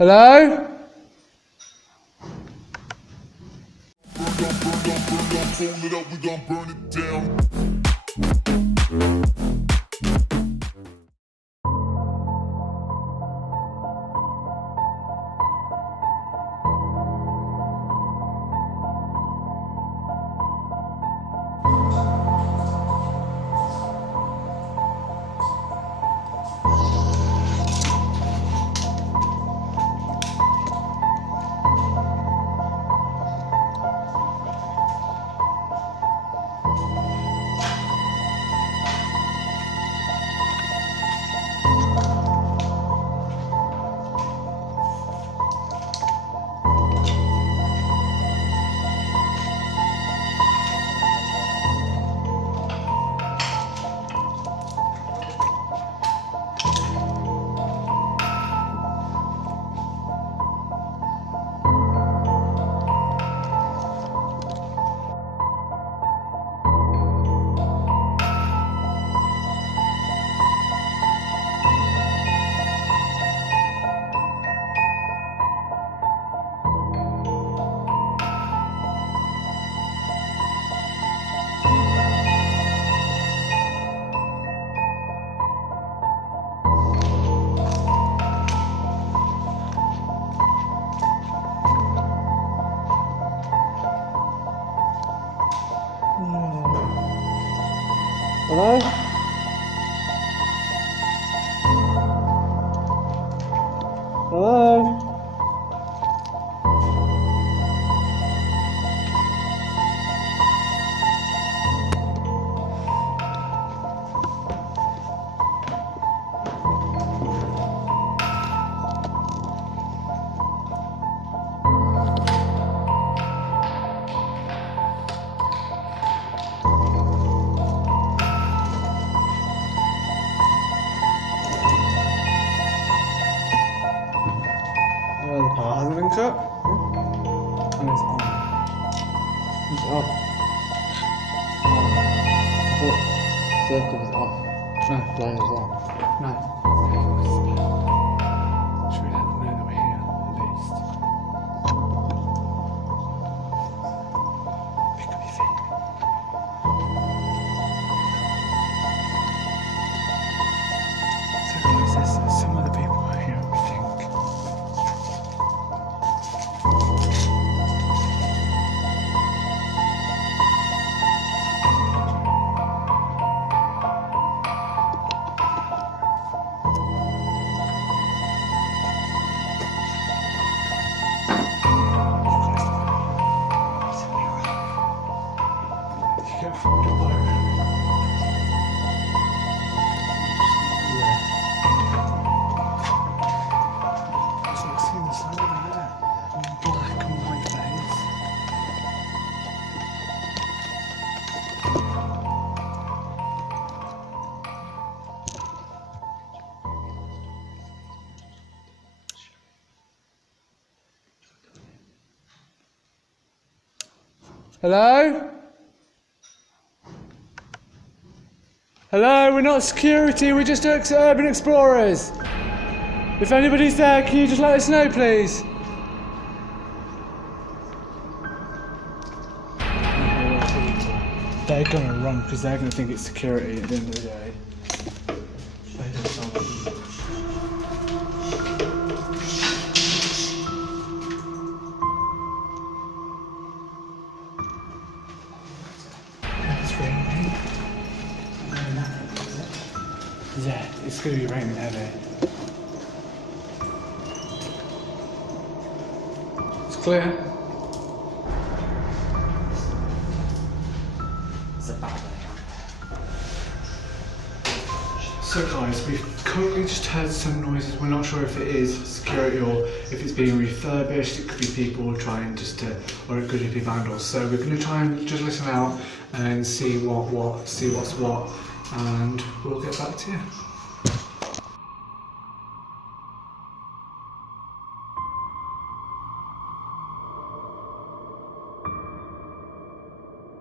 Hello? Hold it up, we gon' burn it down. Hello? Hello? The power hasn't been cut. And it's on. It's off. I thought circle was off. No, line was on. No. Should we let them know that we're here, at least? Pick up your feet. So guys, there's some other people here, I think. Hello? Hello, we're not security, we're just urban explorers. If anybody's there, can you just let us know, please? They're gonna run because they're gonna think it's security at the end of the day. Yeah, it's going to be raining heavy. It's clear. So guys, we've currently just heard some noises. We're not sure if it is security or if it's being refurbished. It could be people trying or it could be vandals. So we're going to try and just listen out and see what's what, and we'll get back to you.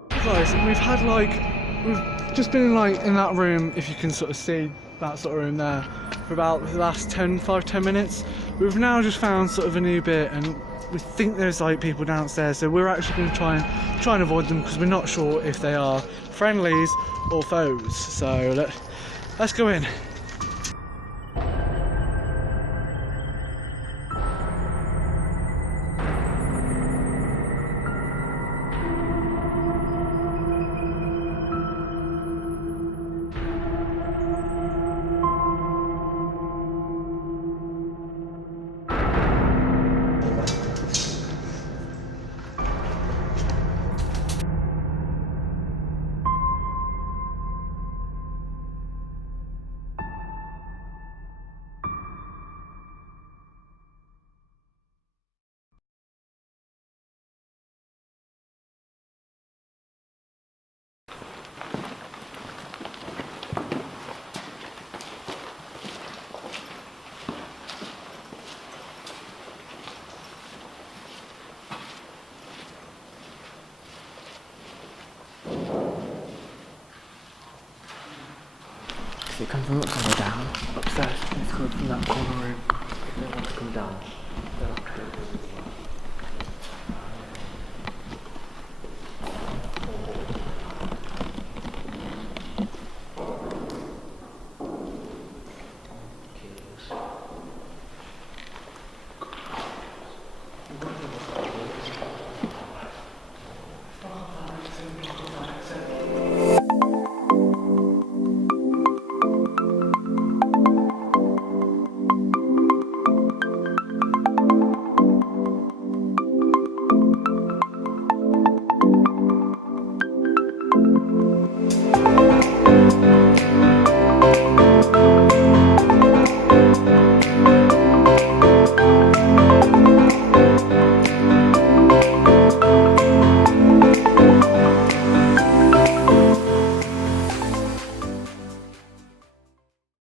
Guys, we've just been in that room, if you can sort of see that sort of room there for about the last 5-10 minutes. We've now just found sort of a new bit, and we think there's like people downstairs, so we're actually going to try and avoid them because we're not sure if they are friendlies or foes. So let's go in. It comes from upside down, upstairs. It's coming from that corner room. If they want to come down, they'll have to go through as well.